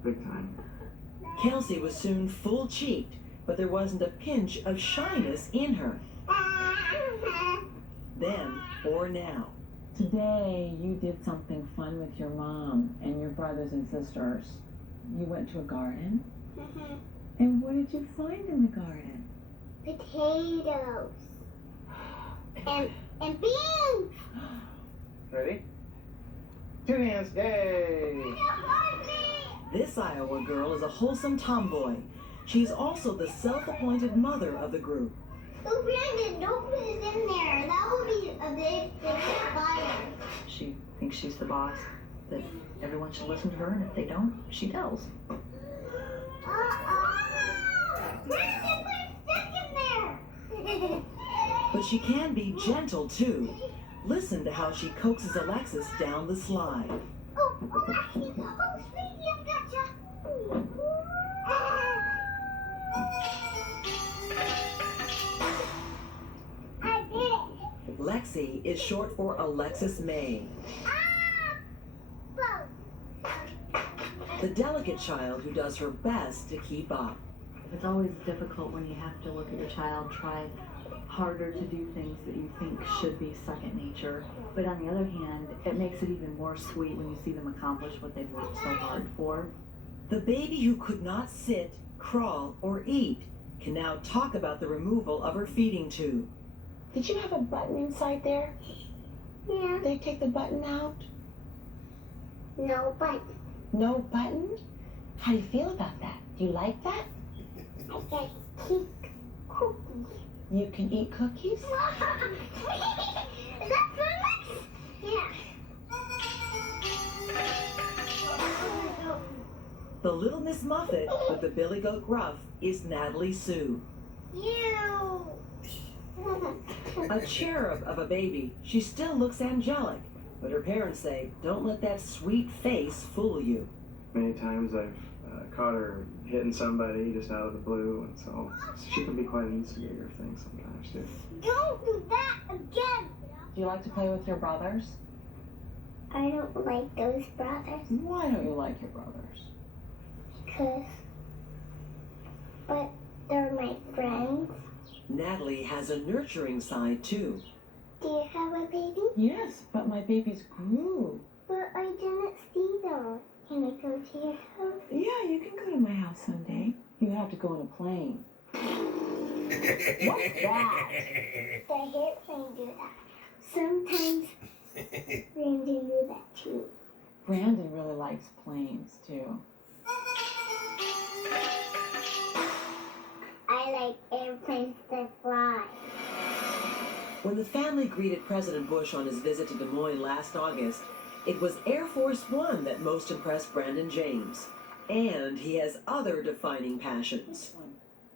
Big time. Kelsey was soon full-cheeked, but there wasn't a pinch of shyness in her. Then or now. Today, you did something fun with your mom and your brothers and sisters. You went to a garden? And what did you find in the garden? Potatoes. And beans. Ready? 2 hands, yay! This Iowa girl is a wholesome tomboy. She's also the self-appointed mother of the group. Oh, Brandon, don't put it in there. That will be a big fire. She thinks she's the boss, that everyone should listen to her, and if they don't, she tells. Brandon, put a stick in there. But she can be gentle, too. Listen to how she coaxes Alexis down the slide. Oh, Lexi. Oh, sweetie, I gotcha. I did it. Lexi is short for Alexis May. The delicate child who does her best to keep up. It's always difficult when you have to look at your child try harder to do things that you think should be second nature. But on the other hand, it makes it even more sweet when you see them accomplish what they've worked so hard for. The baby who could not sit, crawl, or eat can now talk about the removal of her feeding tube. Did you have a button inside there? Yeah. They take the button out? No button. No button? How do you feel about that? Do you like that? I can keep cookies. You can eat cookies? Is that Felix? Yeah. The little Miss Muffet with the billy goat gruff is Natalie Sue. You. A cherub of a baby, she still looks angelic, but her parents say, don't let that sweet face fool you. Many times I've caught her hitting somebody just out of the blue, and so she can be quite an instigator of things sometimes too. Don't do that again. Do you like to play with your brothers? I don't like those brothers. Why don't you like your brothers? But they're my friends. Natalie has a nurturing side too. Do you have a baby? Yes, but my babies grew. But I didn't see them. Can I go to your house? Yeah, you can go to my house someday. You have to go on a plane. What's that? The airplane do that. Sometimes Brandon do that too. Brandon really likes planes too. I like airplanes that fly. When the family greeted President Bush on his visit to Des Moines last August, it was Air Force One that most impressed Brandon James. And he has other defining passions.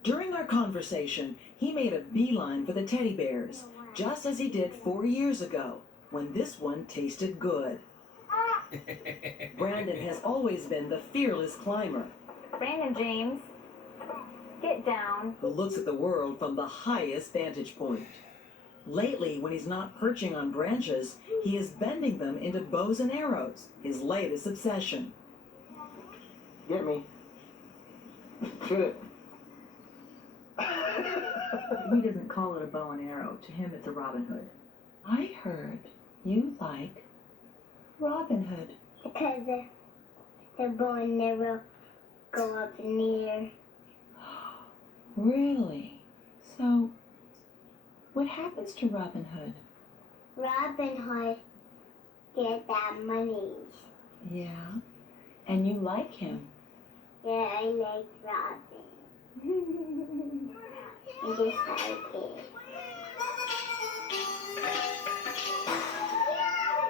During our conversation, he made a beeline for the teddy bears, just as he did 4 years ago, when this one tasted good. Brandon has always been the fearless climber. Brandon James, Get down. who looks at the world from the highest vantage point. Lately, when he's not perching on branches, he is bending them into bows and arrows, his latest obsession. Get me. Shoot it. He doesn't call it a bow and arrow. To him, it's a Robin Hood. I heard you like Robin Hood. Because the bow and arrow go up in the air. Really? So, what happens to Robin Hood? Robin Hood get that money. Yeah. And you like him? Yeah, I like Robin. I just like it.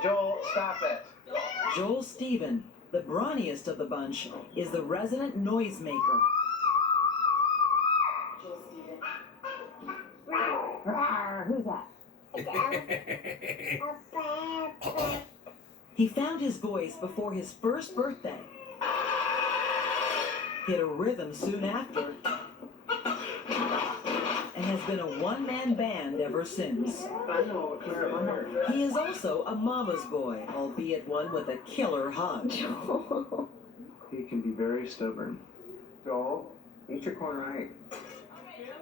Joel, stop it. Joel Stephen, the brawniest of the bunch, is the resident noisemaker. Who's that? He found his voice before his first birthday, hit a rhythm soon after, and has been a one-man band ever since. He is also a mama's boy, albeit one with a killer hug. He can be very stubborn. Joel, eat your corn right.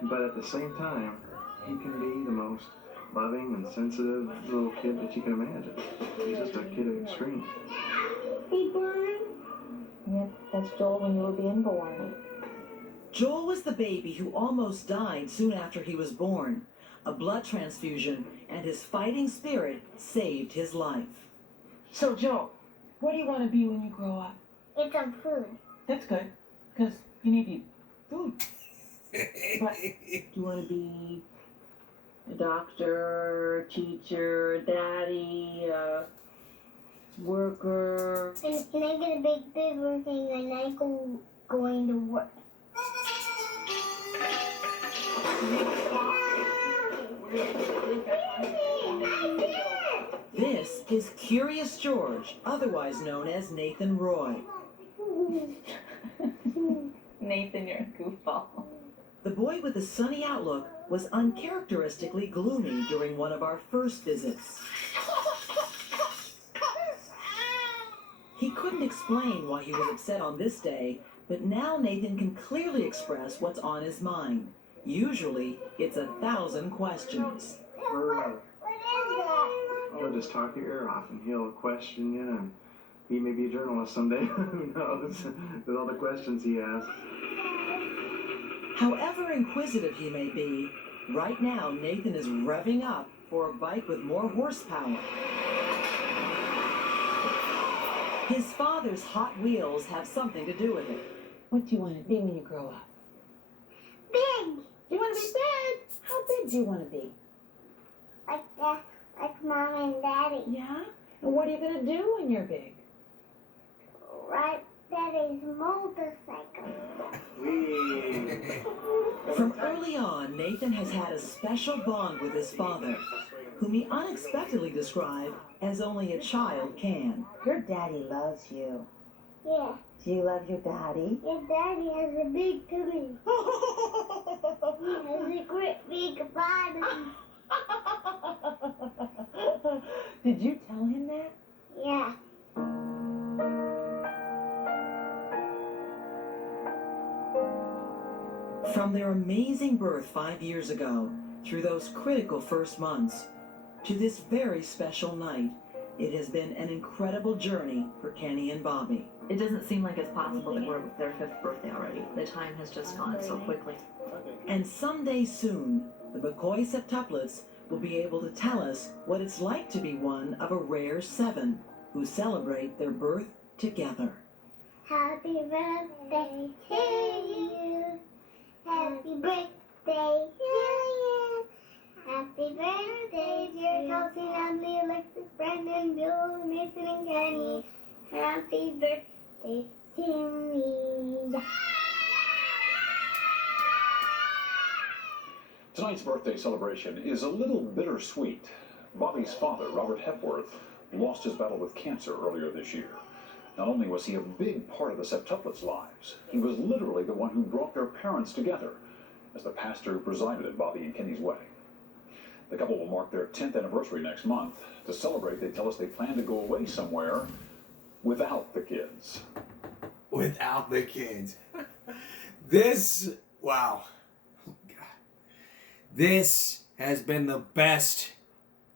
But at the same time, he can be the most loving and sensitive little kid that you can imagine. He's just a kid of extreme. Hey, Brian. Yep, that's Joel when you were being born. Joel was the baby who almost died soon after he was born. A blood transfusion and his fighting spirit saved his life. So, Joel, what do you want to be when you grow up? It's some food. That's good, because you need to eat food. But do you want to be a doctor, teacher, daddy, worker? And I get a big working and I going to work. This is Curious George, otherwise known as Nathan Roy. Nathan, you're a goofball. The boy with the sunny outlook was uncharacteristically gloomy during one of our first visits. He couldn't explain why he was upset on this day, but now Nathan can clearly express what's on his mind. Usually, it's 1,000 questions. He'll just talk your ear off and he'll question you, and he may be a journalist someday. Who knows? With all the questions he asks. However inquisitive he may be, right now Nathan is revving up for a bike with more horsepower. His father's Hot Wheels have something to do with it. What do you want to be when you grow up? Big. You want to be big? How big do you want to be? Like Mom and Daddy. Yeah? And what are you going to do when you're big? Ride Daddy's motorcycle. From early on, Nathan has had a special bond with his father, whom he unexpectedly described as only a child can. Your daddy loves you. Yeah. Do you love your daddy? Your daddy has a big tummy. He has a great big body. Did you tell him that? Yeah. From their amazing birth 5 years ago, through those critical first months, to this very special night, it has been an incredible journey for Kenny and Bobby. It doesn't seem like it's possible that we're their 5th birthday already. The time has just gone so quickly. And someday soon, the McCoy Septuplets will be able to tell us what it's like to be one of a rare 7 who celebrate their birth together. Happy birthday to you. Happy birthday to you. Happy birthday, dear Kelsey, Natalie, Alexis, Brandon, Bill, Nathan, and Kenny. Happy birthday to me. Tonight's birthday celebration is a little bittersweet. Bobby's father, Robert Hepworth, lost his battle with cancer earlier this year. Not only was he a big part of the Septuplets' lives, he was literally the one who brought their parents together as the pastor who presided at Bobby and Kenny's wedding. The couple will mark their 10th anniversary next month. To celebrate, they tell us they plan to go away somewhere without the kids. Without the kids. Wow. This has been the best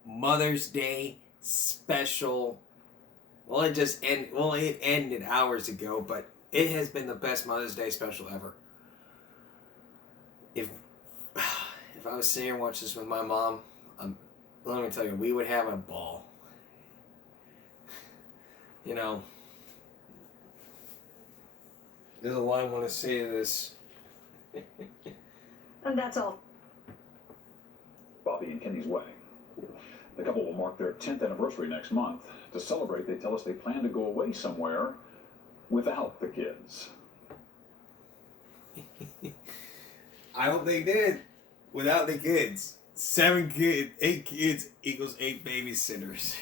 Mother's Day special. Well, it ended hours ago, but it has been the best Mother's Day special ever. If I was sitting here and watching this with my mom, let me tell you, we would have a ball. You know, there's a lot I want to say to this. And that's all. Bobby and Kenny's wedding. The couple will mark their 10th anniversary next month. To celebrate, they tell us they plan to go away somewhere without the kids. I hope they did. Without the kids. 8 kids equals 8 babysitters.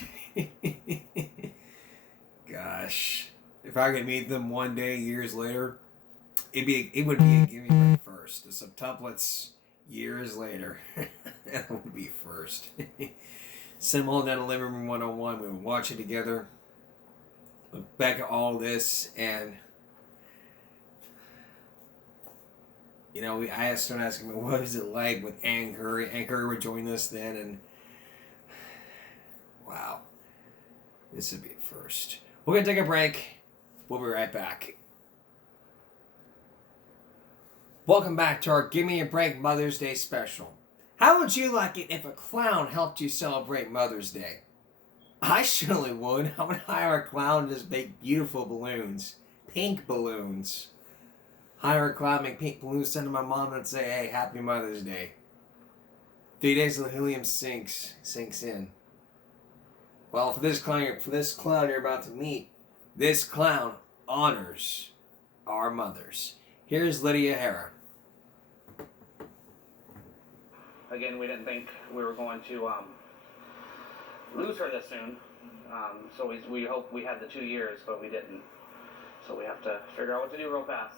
Gosh. If I could meet them one day, years later, it would be a give me break first. The Septuplets, years later. That would be first. Send them all down to living room 101. We would watch it together. Look back at all this, and you know, I started asking me, what is it like with Ann Curry? Ann Curry would join us then, and wow, this would be a first. We're gonna take a break. We'll be right back. Welcome back to our Give Me a Break Mother's Day special. How would you like it if a clown helped you celebrate Mother's Day? I surely would. I would hire a clown to just make beautiful balloons. Pink balloons. Hire a clown, make pink balloons, send to my mom and say, hey, happy Mother's Day. 3 days till the helium sinks in. Well, for this clown you're about to meet, this clown honors our mothers. Here's Lydia Hara. Again, we didn't think we were going to lose her this soon. So we hoped we had the 2 years, but we didn't. So we have to figure out what to do real fast.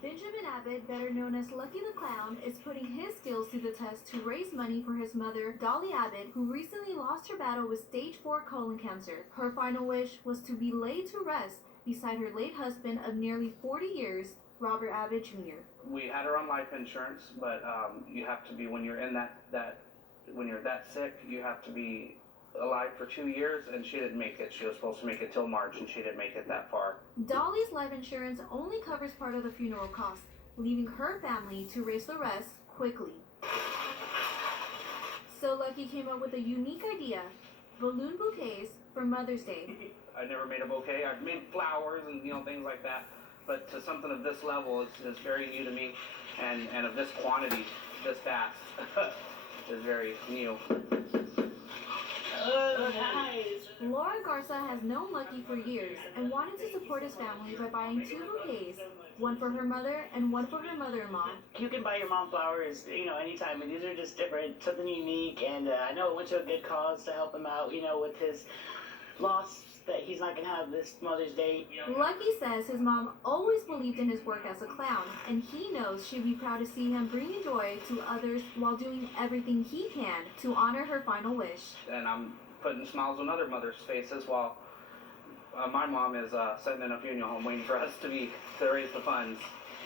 Benjamin Abbott, better known as Lucky the Clown, is putting his skills to the test to raise money for his mother, Dolly Abbott, who recently lost her battle with stage 4 colon cancer. Her final wish was to be laid to rest beside her late husband of nearly 40 years, Robert Abbott Jr. We had her on life insurance, but you have to be, when you're in when you're that sick, you have to be alive for 2 years, and she didn't make it. She was supposed to make it till March, and she didn't make it that far. Dolly's life insurance only covers part of the funeral costs, leaving her family to raise the rest quickly. So Lucky came up with a unique idea: balloon bouquets for Mother's Day. I never made a bouquet. I've made flowers and things like that, but to something of this level is very new to me, and of this quantity, this fast, is very new. Oh, nice. Laura Garza has known Lucky for years and wanted to support his family by buying 2 bouquets, one for her mother and one for her mother-in-law. You can buy your mom flowers, anytime, and these are just different, something unique, and I know it went to a good cause to help him out, with his loss that he's not going to have this Mother's Day. Lucky says his mom always believed in his work as a clown, and he knows she'd be proud to see him bringing joy to others while doing everything he can to honor her final wish. And I'm putting smiles on other mothers' faces while my mom is sitting in a funeral home waiting for us to raise the funds,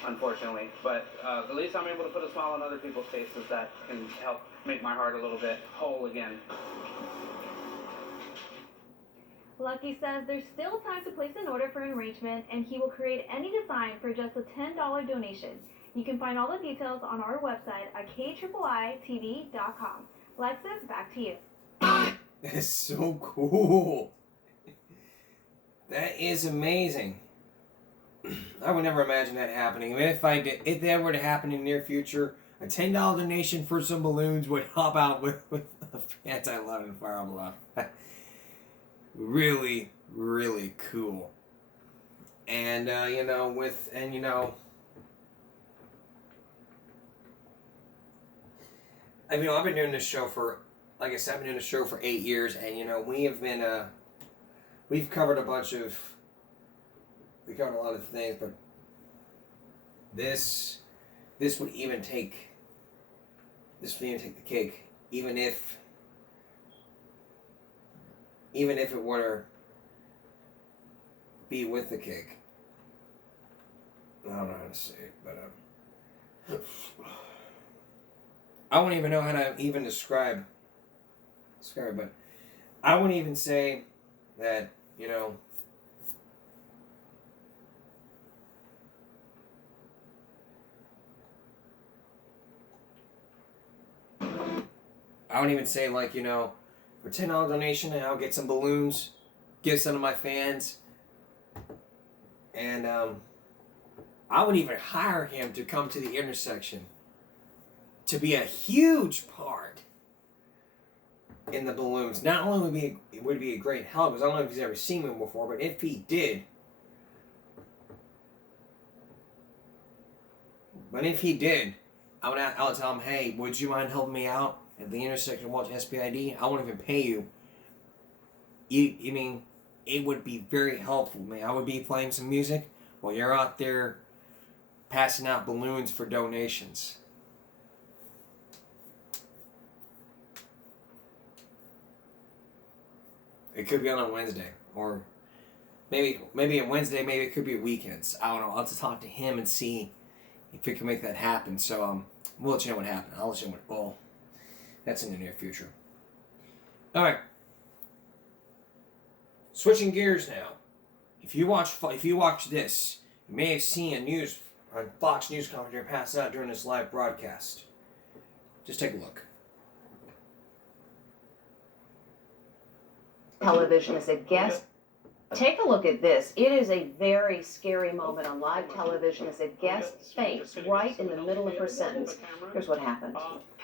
unfortunately. But at least I'm able to put a smile on other people's faces that can help make my heart a little bit whole again. Lucky says there's still time to place an order for an arrangement, and he will create any design for just a $10 donation. You can find all the details on our website at KIIITV.com. Lexa, back to you. That's so cool. That is amazing. I would never imagine that happening. If that were to happen in the near future, a $10 donation for some balloons would hop out with a anti-love and fire alarm. Really, really cool. And I've been doing this show for, like I said, I've been doing this show for 8 years, and we have been we've covered a lot of things, but this would even take the cake, even if it were to be with the cake. I don't know how to say it, but I wouldn't even know how to even describe it, but I wouldn't even say that, you know, I wouldn't even say, like, you know, for $10 donation, and I'll get some balloons, give some to my fans, and I would even hire him to come to the intersection to be a huge part in the balloons. Not only would it be a great help, because I don't know if he's ever seen me before, but if he did, I would tell him, hey, would you mind helping me out at the intersection of Walsh SPID? I won't even pay you. You mean, it would be very helpful, man. I would be playing some music while you're out there passing out balloons for donations. It could be on a Wednesday, or maybe a Wednesday, maybe it could be weekends. I don't know. I'll have to talk to him and see if we can make that happen. So we'll let you know what happened. I'll let you know well, that's in the near future. All right. Switching gears now. If you watch this, you may have seen a Fox News commentator pass out during this live broadcast. Just take a look. Television as a guest. Take a look at this. It is a very scary moment on live television as a guest's face right in the middle of her sentence. Here's what happened.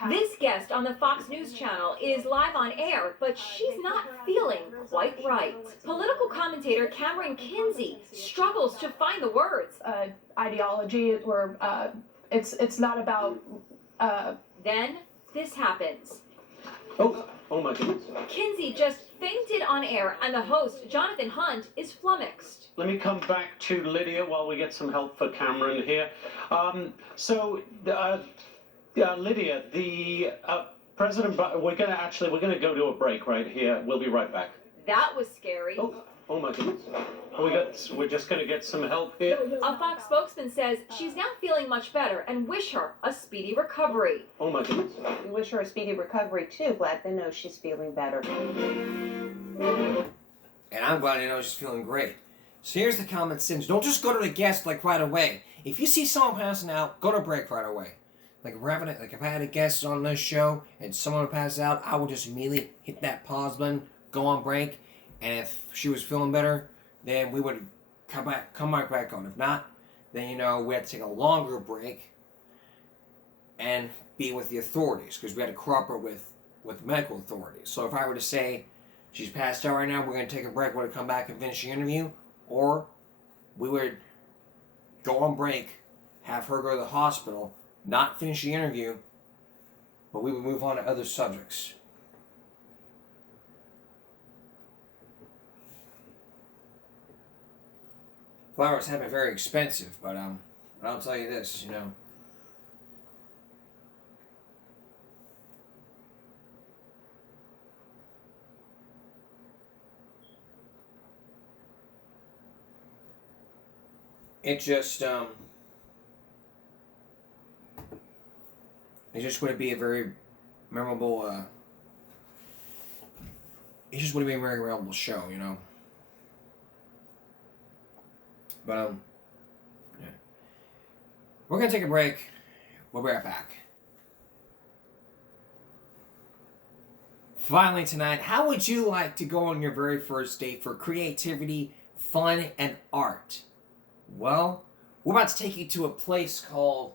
This guest on the Fox News channel is live on air, but she's not feeling quite right. Political commentator Cameron Kinsey struggles to find the words. Ideology, or it's not about. Then this happens. Oh my goodness. Kinsey just fainted on air, and the host, Jonathan Hunt, is flummoxed. Let me come back to Lydia while we get some help for Cameron here. Lydia, the President, we're gonna go to a break right here. We'll be right back. That was scary. Oh my goodness. We're just gonna get some help here. A Fox spokesman says she's now feeling much better and wish her a speedy recovery. Oh my goodness. We wish her a speedy recovery too. Glad to know she's feeling better. And I'm glad to know she's feeling great. So here's the common sense. Don't just go to the guest like right away. If you see someone passing out, go to break right away. Like if I had a guest on this show and someone passes out, I would just immediately hit that pause button, go on break, and if she was feeling better, then we would come right back on. If not, then we had to take a longer break and be with the authorities, because we had to cooperate with medical authorities. So if I were to say she's passed out right now, we're going to take a break, we're going to come back and finish the interview, or we would go on break, have her go to the hospital, not finish the interview, but we would move on to other subjects. Flowers have been very expensive, but I'll tell you this, it just would be a very memorable. It just would be a very memorable show, But yeah. We're gonna take a break. We'll be right back. Finally tonight, how would you like to go on your very first date for creativity, fun, and art? Well, we're about to take you to a place called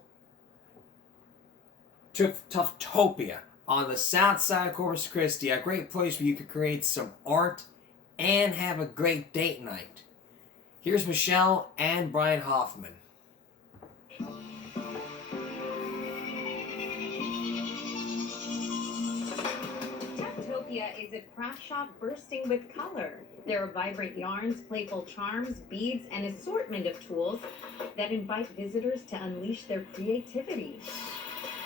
Tufftopia on the south side of Corpus Christi. A great place where you could create some art and have a great date night. Here's Michelle and Brian Hoffman. Septuplets Toptopia is a craft shop bursting with color. There are vibrant yarns, playful charms, beads, an assortment of tools that invite visitors to unleash their creativity.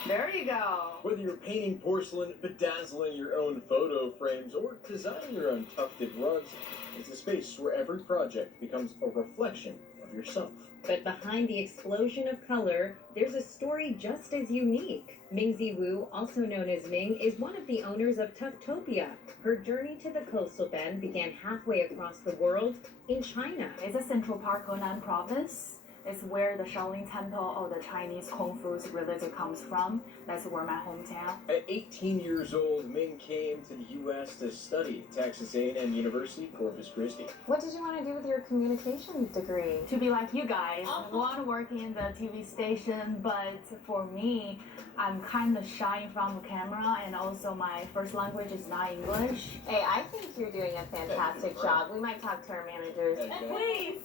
There you go. Whether you're painting porcelain, bedazzling your own photo frames, or designing your own tufted rugs, it's a space where every project becomes a reflection of yourself. But behind the explosion of color, there's a story just as unique. Mingzi Wu, also known as Ming, is one of the owners of Tuftopia. Her journey to the coastal bend began halfway across the world in China. It's a Central Park, Henan province. It's where the Shaolin Temple of the Chinese Kung Fu religion comes from. That's where my hometown. At 18 years old, Ming came to the U.S. to study at Texas A&M University, Corpus Christi. What did you want to do with your communication degree? To be like you guys, I want to work in the TV station, but for me, I'm kind of shy in front of the camera, and also my first language is not English. Hey, I think you're doing a fantastic job. We might talk to our managers. Please!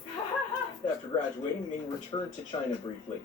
After graduating, Ming returned to China briefly.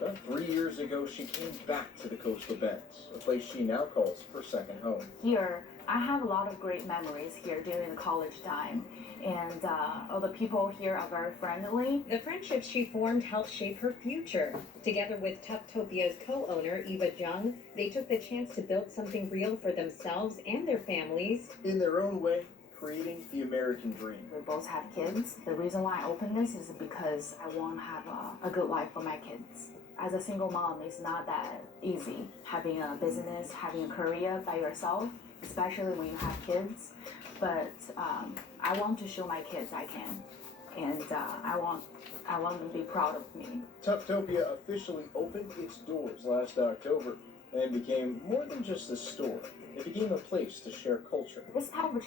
About 3 years ago, she came back to the coastal bends, a place she now calls her second home. Here, I have a lot of great memories here during the college time, and all the people here are very friendly. The friendships she formed helped shape her future. Together with Tuftopia's co-owner, Eva Zhang, they took the chance to build something real for themselves and their families. In their own way, creating the American dream. We both have kids. The reason why I opened this is because I want to have a good life for my kids. As a single mom, it's not that easy having a business, having a career by yourself, especially when you have kids. But I want to show my kids I can, and I want them to be proud of me. Tuftopia officially opened its doors last October and became more than just a store. It became a place to share culture. This type of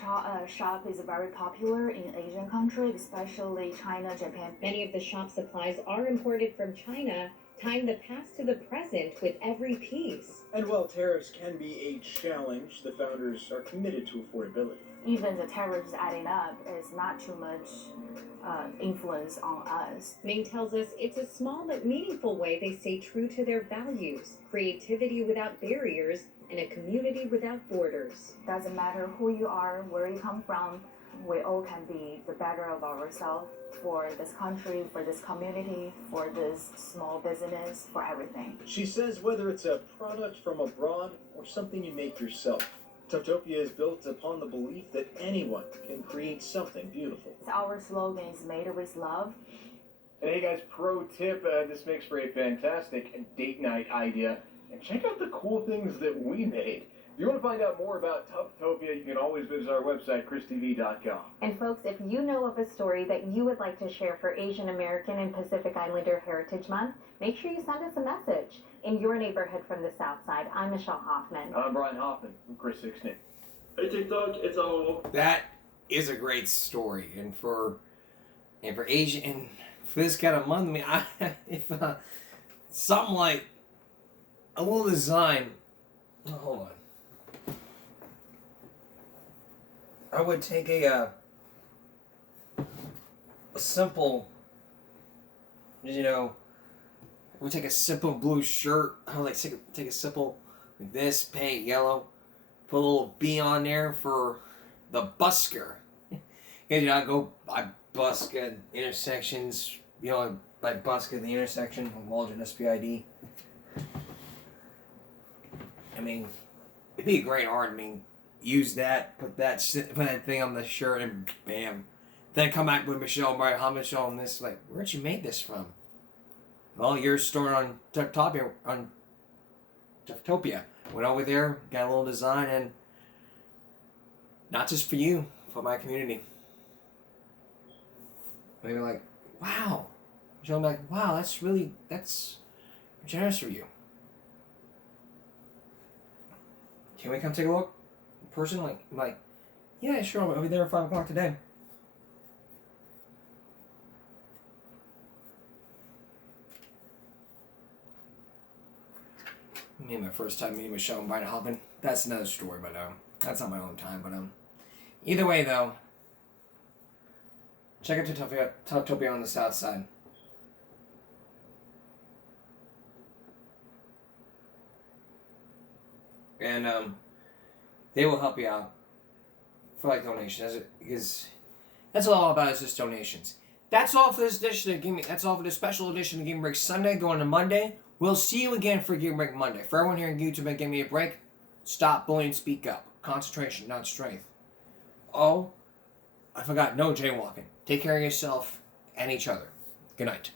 shop is very popular in Asian countries, especially China, Japan. Many of the shop supplies are imported from China, tying the past to the present with every piece. And while tariffs can be a challenge, the founders are committed to affordability. Even the tariffs adding up is not too much influence on us. Ming tells us it's a small but meaningful way they stay true to their values, creativity without barriers, and a community without borders. Doesn't matter who you are, where you come from, we all can be the better of ourselves for this country, for this community, for this small business, for everything. She says whether it's a product from abroad or something you make yourself, Tuftopia is built upon the belief that anyone can create something beautiful. Our slogan is made with love. And hey guys, pro tip, this makes for a fantastic date night idea. And check out the cool things that we made. If you want to find out more about Tuftopia, you can always visit our website, christv.com. And folks, if you know of a story that you would like to share for Asian American and Pacific Islander Heritage Month, make sure you send us a message. In your neighborhood from the South Side, I'm Michelle Hoffman. I'm Brian Hoffman from Chris Sixnick. Hey TikTok, it's all. That is a great story, and for Asian and for this kind of month, I mean, if something like a little design. Oh, hold on. I would take a simple, we take a simple blue shirt. I would like take a simple like this, paint yellow, put a little B on there for the busker. And I go I busk at intersections. I busk at the intersection of Waldron SPID. I mean, it'd be a great art. I mean, use that, put that thing on the shirt, and bam. Then come back with Michelle, right? How Michelle on this? Like, where'd you make this from? Well, you're stored on Tuftopia. Went over there, got a little design, and not just for you, for my community. Maybe like, wow. Michelle be like, wow, that's generous of you. Can we come take a look? In person, like, yeah, sure. I'll be there at 5 o'clock today. Me, my first time meeting Michelle and Brian Hoffman. That's another story, but that's not my own time. But either way though, check out Tuftopia on the South Side. And they will help you out for like donations, because that's all about is just donations. That's all for this edition of Game. That's all for this special edition of Game Break Sunday going to Monday. We'll see you again for Game Break Monday. For everyone here on YouTube and Give Me a Break, stop bullying, speak up. Concentration, not strength. Oh, I forgot, no jaywalking. Take care of yourself and each other. Good night.